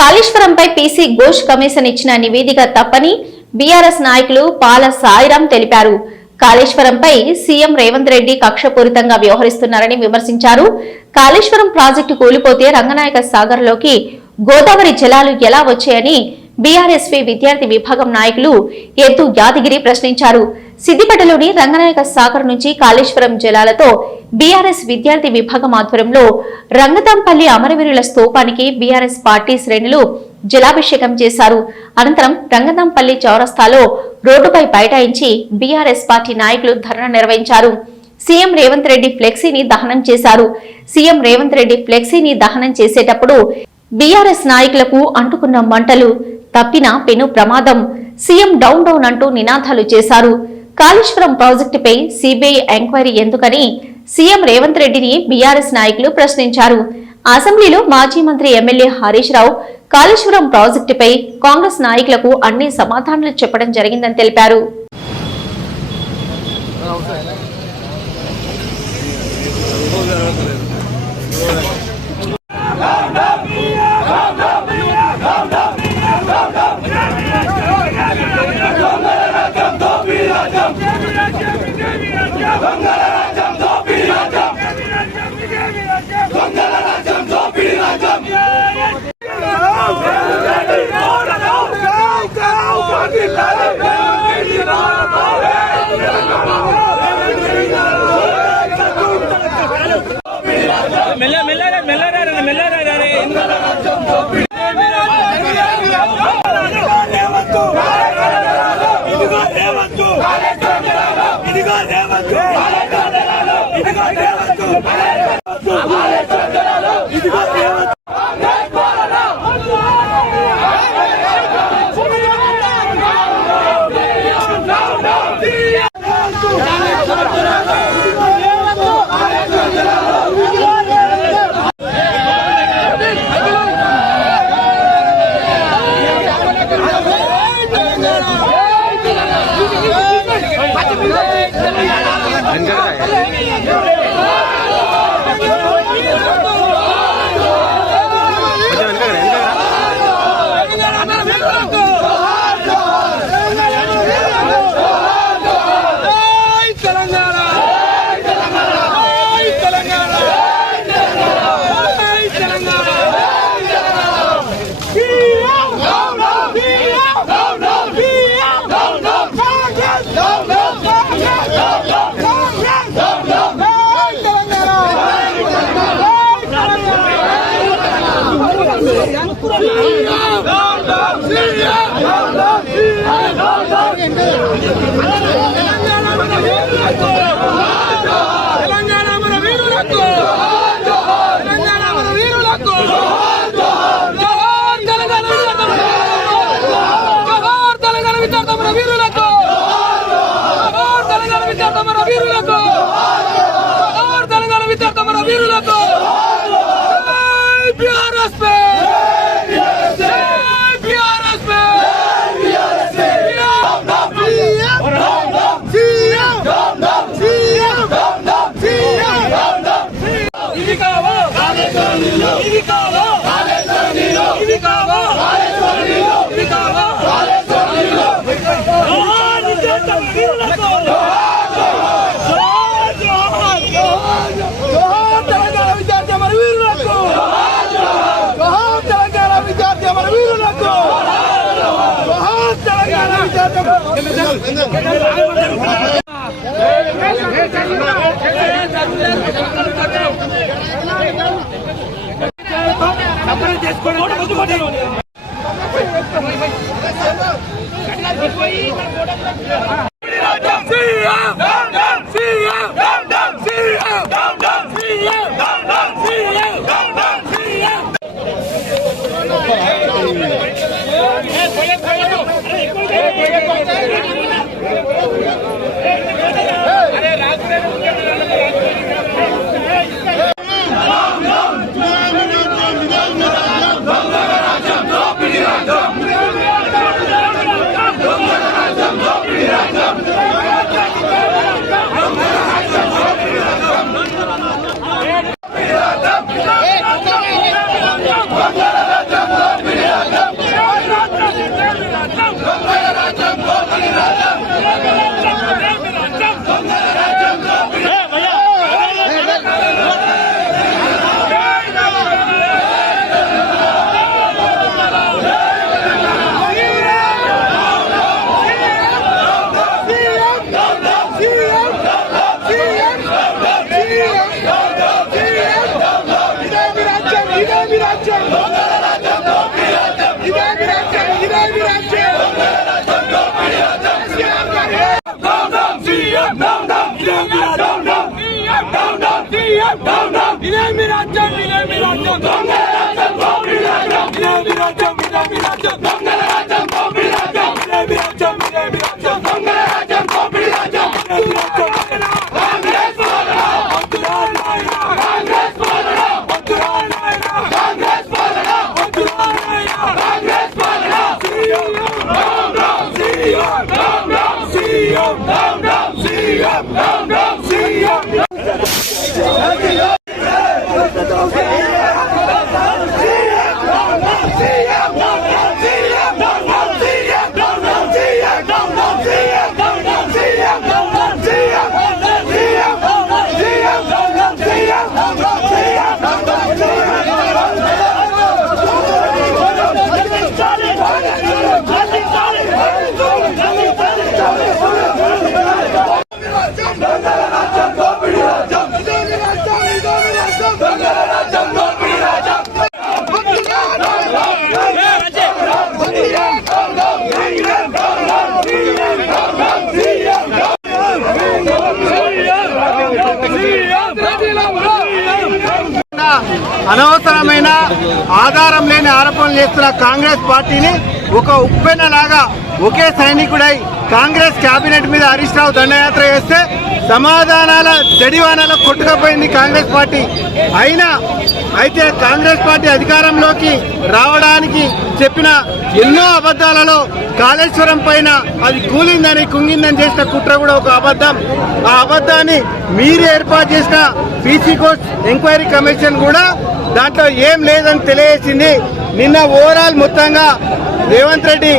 కాళేశ్వరంపై PC Ghosh commission ఇచ్చిన నివేదిక తప్పని బీఆర్ఎస్ నాయకులు పాల సాయిరాం తెలిపారు. కాళేశ్వరంపై సీఎం రేవంత్ రెడ్డి కక్షపూరితంగా వ్యవహరిస్తున్నారని విమర్శించారు. కాళేశ్వరం ప్రాజెక్టు కూలిపోతే రంగనాయక సాగర్ లోకి గోదావరి జలాలు ఎలా వచ్చాయని బీఆర్ఎస్పీ విద్యార్థి విభాగం నాయకులు ఎద్దు యాదగిరి ప్రశ్నించారు. సిద్దిపేటలోని రంగనాయక సాగర్ నుంచి కాళేశ్వరం జలాలతో బీఆర్ఎస్ విద్యార్థి విభాగం ఆధ్వర్యంలో రంగతంపల్లి అమరవీరుల స్తూపానికి బీఆర్ఎస్ పార్టీ శ్రేణులు జలాభిషేకం చేశారు. అనంతరం రంగతంపల్లి చౌరస్తాలో రోడ్డుపై బైఠాయించి బీఆర్ఎస్ పార్టీ నాయకులు ధర్నా నిర్వహించారు. సీఎం రేవంత్ రెడ్డి ఫ్లెక్సీని దహనం చేశారు. సీఎం రేవంత్ రెడ్డి ఫ్లెక్సీని దహనం చేసేటప్పుడు బీఆర్ఎస్ నాయకులకు అంటుకున్న మంటలు తప్పిన పెను ప్రమాదం, సీఎం డౌన్ డౌన్ అంటూ నినాదాలు చేశారు. కాళేశ్వరం ప్రాజెక్టుపై సీబీఐ ఎంక్వైరీ ఎందుకని సీఎం రేవంత్ రెడ్డిని బీఆర్ఎస్ నాయకులు ప్రశ్నించారు. అసెంబ్లీలో మాజీ మంత్రి ఎమ్మెల్యే హరీష్ రావు కాళేశ్వరం ప్రాజెక్టుపై కాంగ్రెస్ నాయకులకు అన్ని సమాధానాలు చెప్పడం జరిగిందని తెలిపారు. అనవసరమైన ఆధారం లేని ఆరోపణలు చేస్తున్న కాంగ్రెస్ పార్టీని ఒక ఉప్పెనలాగా ఒకే సైనికుడై కాంగ్రెస్ కేబినెట్ మీద హరీష్ రావు దండయాత్ర చేస్తే సమాధానాల జడివానాలో కొట్టుకపోయింది కాంగ్రెస్ పార్టీ. అయితే కాంగ్రెస్ పార్టీ అధికారంలోకి రావడానికి చెప్పిన ఎన్నో అబద్ధాలలో కాళేశ్వరం పైన అది కూలిందని కుంగిందని చేసిన కుట్ర కూడా ఒక అబద్ధం. ఆ అబద్ధాన్ని మీరు ఏర్పాటు చేసిన పీసీ కోర్ట్ ఎంక్వైరీ కమిషన్ కూడా దాంట్లో ఏం లేదని తెలియజేసింది. నిన్న ఓవరాల్ మొత్తంగా రేవంత్ రెడ్డి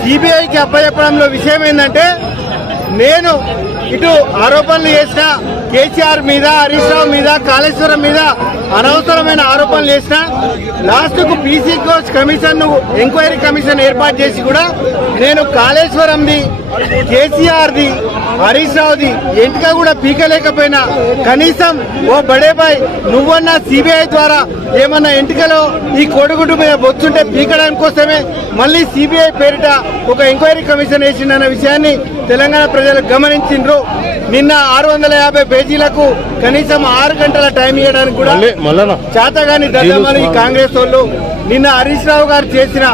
సిబిఐకి అప్పచెప్పడంలో విషయం ఏంటంటే, నేను ఇటు ఆరోపణలు చేసిన కేసీఆర్ మీద, హరీష్ రావు మీద, కాళేశ్వరం మీద అనవసరమైన ఆరోపణలు చేసిన లాస్ట్ కు PC court commission enquiry commission ఏర్పాటు చేసి కూడా నేను కాళేశ్వరంది, కేసీఆర్ది, హరీష్ రావుది ఎంటిక కూడా పీకలేకపోయినా కనీసం ఓ బడేబాయ్ నువ్వన్నా సిబిఐ ద్వారా ఏమన్నా ఎంటికలో ఈ కోడిగుడ్డు మీద బొచ్చుంటే పీకడానికి కోసమే మళ్ళీ సిబిఐ పేరిట ఒక ఎంక్వైరీ కమిషన్ వేసిందన్న విషయాన్ని తెలంగాణ ప్రజలు గమనించిండ్రు. నిన్న 650 పేజీలకు కనీసం 6 గంటల టైం ఇవ్వడానికి కూడా చేతగాని దద్దమని కాంగ్రెస్ వాళ్ళు నిన్న హరీష్ రావు గారు చేసిన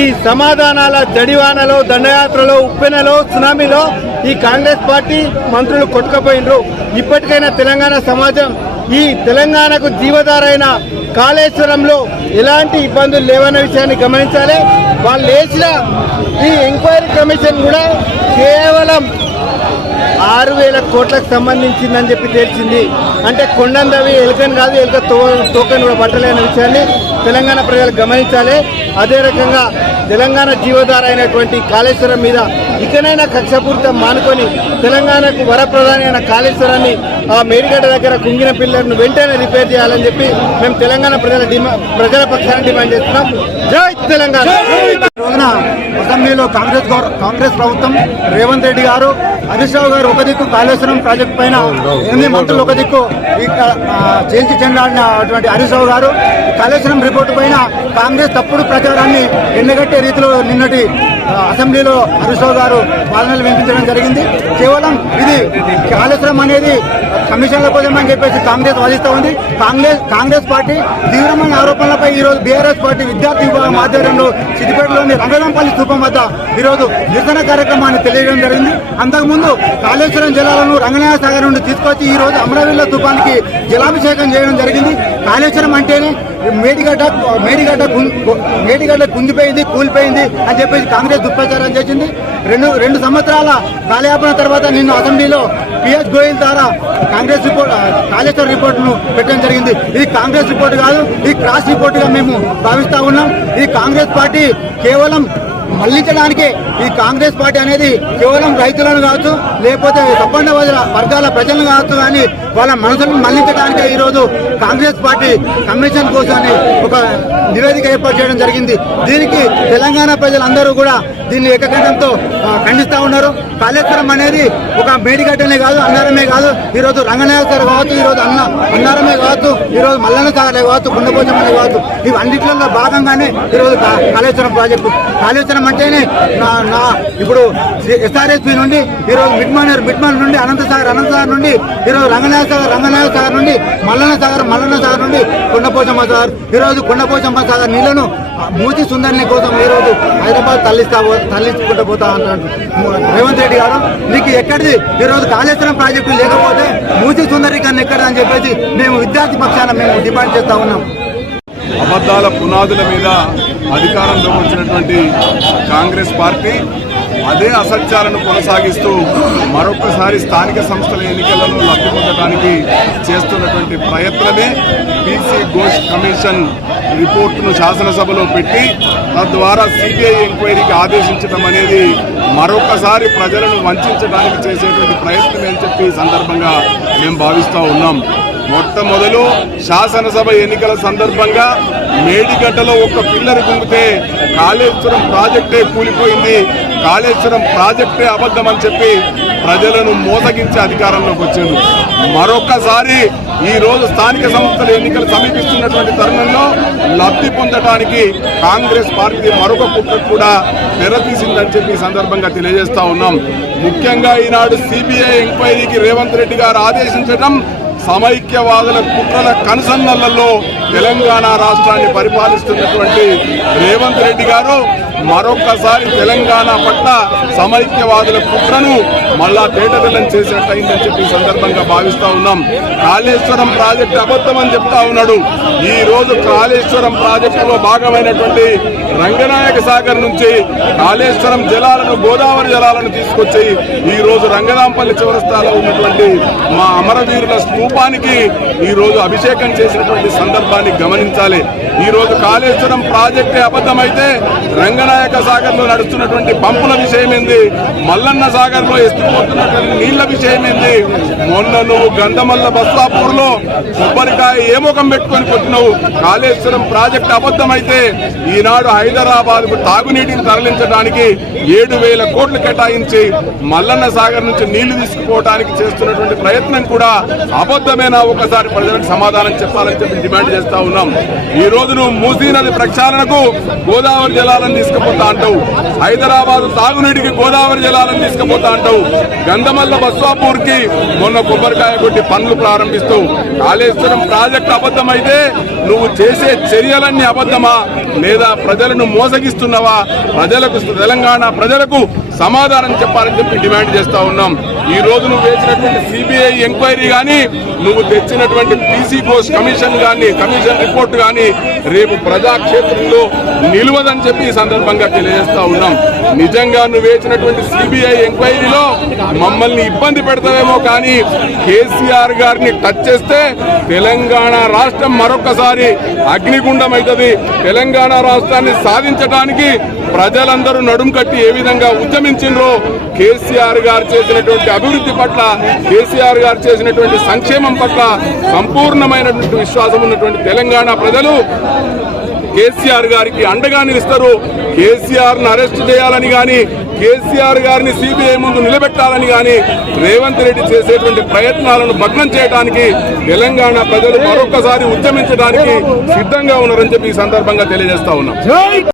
ఈ సమాధానాల జడివానలో, దండయాత్రలో, ఉప్పెనలో, సునామీలో ఈ కాంగ్రెస్ పార్టీ మంత్రులు కొట్టుకుపోయినరు. ఇప్పటికైనా తెలంగాణ సమాజం ఈ తెలంగాణకు జీవధారైన కాళేశ్వరంలో ఎలాంటి ఇబ్బందులు లేవన్న విషయాన్ని గమనించాలి. వాళ్ళు వేసిన ఈ ఎంక్వైరీ కమిషన్ కూడా కేవలం 6,000 కోట్లకు సంబంధించిందని చెప్పి తేల్చింది. అంటే కొండందవి ఎలుకని కాదు, ఎలుక తోకని కూడా పట్టలేని విషయాన్ని తెలంగాణ ప్రజలు గమనించాలి. అదే రకంగా తెలంగాణ జీవధార అయినటువంటి కాళేశ్వరం మీద ఇకనైనా కక్షపూరితం మానుకొని తెలంగాణకు వరప్రధాని అయిన కాళేశ్వరాన్ని ఆ మేడిగడ్డ దగ్గర కుంగిన పిల్లర్ను వెంటనే రిపేర్ చేయాలని చెప్పి మేము తెలంగాణ ప్రజల పక్షాన్ని డిమాండ్ చేస్తున్నాం. జై తెలంగాణ. రోజున అసెంబ్లీలో కాంగ్రెస్ ప్రభుత్వం రేవంత్ రెడ్డి గారు, హరీష్ రావు గారు ఒక దిక్కు కాళేశ్వరం ప్రాజెక్టు పైన 8 మంత్రులు ఒక దిక్కు చేల్చి చెందాడినటువంటి హరీష్ రావు గారు కాళేశ్వరం రిపోర్టు పైన కాంగ్రెస్ తప్పుడు ప్రచారాన్ని ఎండగట్టే రీతిలో నిన్నటి అసెంబ్లీలో హరీష్ రావు గారు వాదనలు వినిపించడం జరిగింది. కేవలం ఇది కాళేశ్వరం అనేది కమిషన్ల కోసం అని చెప్పేసి కాంగ్రెస్ వాదిస్తూ ఉంది. కాంగ్రెస్ పార్టీ తీవ్రమైన ఆరోపణలపై ఈరోజు బీఆర్ఎస్ పార్టీ విద్యార్థి విభాగం ఆధ్వర్యంలో సిద్దిపేటలోని రంగనాంపల్లి స్థూపం వద్ద ఈరోజు నిరసన కార్యక్రమాన్ని తెలియజేయడం జరిగింది. అంతకుముందు కాళేశ్వరం జలాలను రంగనాయ సాగర్ నుండి తీసుకొచ్చి ఈ రోజు అమరవీరుల స్థూపానికి జలాభిషేకం చేయడం జరిగింది. కాళేశ్వరం అంటేనే మేడిగడ్డ కుంగిపోయింది, కూలిపోయింది అని చెప్పేసి కాంగ్రెస్ దుష్ప్రచారం చేసింది. రెండు సంవత్సరాల కాలయాపన తర్వాత నిన్న అసెంబ్లీలో పిఎస్ గోయల్ ద్వారా కాళేశ్వరం రిపోర్టును పెట్టడం జరిగింది. ఇది కాంగ్రెస్ రిపోర్టు కాదు, ఇది క్రాస్ రిపోర్టుగా మేము భావిస్తా ఉన్నాం. ఈ కాంగ్రెస్ పార్టీ కేవలం మళ్లించడానికే ఈ కాంగ్రెస్ పార్టీ అనేది కేవలం రైతులను కావచ్చు, లేకపోతే తప్పండ వర్గాల ప్రజలను కావచ్చు, కానీ వాళ్ళ మనసులను మళ్లించడానికే ఈరోజు కాంగ్రెస్ పార్టీ కమిషన్ కోసాన్ని ఒక నివేదిక ఏర్పాటు చేయడం జరిగింది. దీనికి తెలంగాణ ప్రజలందరూ కూడా దీన్ని ఏకకంఠంతో ఖండిస్తా ఉన్నారు. కాళేశ్వరం అనేది ఒక మేడిగడ్డనే కాదు, అన్నారమే కాదు, ఈరోజు రంగనాయక సాగర్ కావచ్చు, ఈరోజు అన్నారమే కావచ్చు, ఈరోజు మల్లన్న సాగరే కావచ్చు, గుండెపోచమనే కావచ్చు, ఇవన్నిట్లలో భాగంగానే ఈరోజు కాళేశ్వరం ప్రాజెక్టు. కాళేశ్వరం అంటేనే ఇప్పుడు ఎస్ఆర్ఎస్పీ నుండి ఈరోజు మిడ్మాన్ నుండి అనంతసాగర్ నుండి ఈరోజు రంగనాయక సాగర్ నుండి మల్లన్న సాగర్ నుండి కొండపోచమ్మ సాగర్, ఈరోజు కొండపోచమ్మ సాగర్ నీళ్లను మూసి సుందరిని కోసం ఈ రోజు హైదరాబాద్ తరలించుకుంటూ పోతా అంటాడు రేవంత్ రెడ్డి గారు. నీకు ఎక్కడిది ఈ రోజు కాళేశ్వరం ప్రాజెక్టు లేకపోతే మూసి సుందరీకరణ ఎక్కడ అని చెప్పేసి మేము విద్యార్థి పక్షాన మేము డిమాండ్ చేస్తా ఉన్నాం. అబద్ధాల పునాదుల మీద అధికారంలోకి వచ్చినటువంటి కాంగ్రెస్ పార్టీ అదే అసత్యాలను కొనసాగిస్తూ మరొకసారి స్థానిక సంస్థల ఎన్నికలలో లబ్ధి పొందడానికి చేస్తున్నటువంటి ప్రయత్నమే బీసీ ఘోష్ కమిషన్ రిపోర్టును శాసనసభలో పెట్టి తద్వారా సిబిఐ ఎంక్వైరీకి ఆదేశించడం అనేది మరొకసారి ప్రజలను వంచడానికి చేసేటువంటి ప్రయత్నమే అని చెప్పి ఈ సందర్భంగా మేము భావిస్తూ ఉన్నాం. మొట్టమొదలు శాసనసభ ఎన్నికల సందర్భంగా మేడిగడ్డలో ఒక పిల్లర్ గుంగితే కాళేశ్వరం ప్రాజెక్టే కూలిపోయింది, కాళేశ్వరం ప్రాజెక్టే అబద్ధం అని చెప్పి ప్రజలను మోసగించే అధికారంలోకి వచ్చింది. మరొకసారి ఈ రోజు స్థానిక సంస్థల ఎన్నికలు సమీపిస్తున్నటువంటి తరుణంలో లబ్ధి పొందడానికి కాంగ్రెస్ పార్టీ మరొక కుట్ర కూడా తెరతీసిందని చెప్పి ఈ సందర్భంగా తెలియజేస్తా ఉన్నాం. ముఖ్యంగా ఈనాడు సిబిఐ ఎంక్వైరీకి రేవంత్ రెడ్డి గారు ఆదేశించడం సమైక్యవాదుల కుట్రల కనుసన్నలలో తెలంగాణ రాష్ట్రాన్ని పరిపాలిస్తున్నటువంటి రేవంత్ రెడ్డి గారు మరొకసారి తెలంగాణ పట్ల సమైక్యవాదుల కుట్రను మళ్ళా తేటతెల్లం చేసేటైందని చెప్పి ఈ సందర్భంగా భావిస్తా ఉన్నాం. కాళేశ్వరం ప్రాజెక్టు అబద్ధం అని చెప్తా ఉన్నాడు. ఈ రోజు కాళేశ్వరం ప్రాజెక్టులో భాగమైనటువంటి రంగనాయక సాగర్ నుంచి కాళేశ్వరం జలాలను గోదావరి జలాలను తీసుకొచ్చి ఈ రోజు రంగనాంపల్లి చౌరస్తాలో ఉన్నటువంటి మా అమరవీరుల స్తూపానికి ఈ రోజు అభిషేకం చేసినటువంటి సందర్భాన్ని గమనించాలి. ఈ రోజు కాళేశ్వరం ప్రాజెక్టే అబద్ధమైతే రంగనాయక సాగర్ లో నడుస్తున్నటువంటి పంపుల విషయం ఏంది, మల్లన్న సాగర్ లో ఎత్తుకుపోతున్నటువంటి నీళ్ల విషయం ఏంది, మొన్న నువ్వు గంధమల్ల బస్తాపూర్ లో కొబ్బరికాయ ఏమొకం పెట్టుకొని కొట్టినవు. కాళేశ్వరం ప్రాజెక్టు అబద్ధమైతే ఈనాడు హైదరాబాద్ కు తాగునీటిని తరలించడానికి 7,000 కోట్లు కేటాయించి మల్లన్న సాగర్ నుంచి నీళ్లు తీసుకుపోవడానికి చేస్తున్నటువంటి ప్రయత్నం కూడా అబద్ధమేనా ఒకసారి ప్రజలకు సమాధానం చెప్పాలని చెప్పి డిమాండ్ చేస్తా ఉన్నాం. ఈ రోజు నువ్వు మూసీ నది ప్రక్షాళనకు గోదావరి జలాలను తీసుకుపోతా అంటావు, హైదరాబాద్ తాగునీటికి గోదావరి జలాలను తీసుకుపోతా అంటావు, గంధమల్ల బస్వాపూర్ కి మొన్న కొబ్బరికాయ కొట్టి పనులు ప్రారంభిస్తావు. కాళేశ్వరం ప్రాజెక్టు అబద్ధమైతే నువ్వు చేసే చర్యలన్నీ అబద్ధమా లేదా ప్రజలను మోసగిస్తున్నావా? ప్రజలకు తెలంగాణ ప్రజలకు సమాధానం చెప్పాలని చెప్పి డిమాండ్ చేస్తా ఉన్నాం. ఈ రోజు నువ్వు వేసినటువంటి సిబిఐ ఎంక్వైరీ గాని నువ్వు తెచ్చినటువంటి బీసీ ఘోష్ కమిషన్ రిపోర్ట్ గాని రేపు ప్రజాక్షేత్రంలో నిలువదని చెప్పి ఈ సందర్భంగా తెలియజేస్తా ఉన్నాం. నిజంగా నువ్వు వేసినటువంటి సిబిఐ ఎంక్వైరీలో మమ్మల్ని ఇబ్బంది పెడతావేమో కానీ కేసీఆర్ గారిని టచ్ చేస్తే తెలంగాణ రాష్ట్రం మరొకసారి అగ్నిగుండం అవుతుంది. తెలంగాణ రాష్ట్రాన్ని సాధించడానికి ప్రజలందరూ నడుం కట్టి ఏ విధంగా ఉద్యమించిండ్రో కేసీఆర్ గారు చేసినటువంటి అభివృద్ధి పట్ల, కేసీఆర్ గారు చేసినటువంటి సంక్షేమం పట్ల సంపూర్ణమైనటువంటి విశ్వాసం ఉన్నటువంటి తెలంగాణ ప్రజలు కేసీఆర్ గారికి అండగా నిలుస్తారు. కేసీఆర్ ను అరెస్ట్ చేయాలని గాని కేసీఆర్ గారిని సిబిఐ ముందు నిలబెట్టాలని గాని రేవంత్ రెడ్డి చేసేటువంటి ప్రయత్నాలను భగ్నం చేయడానికి తెలంగాణ ప్రజలు మరొకసారి ఉద్యమించడానికి సిద్ధంగా ఉన్నారని చెప్పి ఈ సందర్భంగా తెలియజేస్తా ఉన్నాం.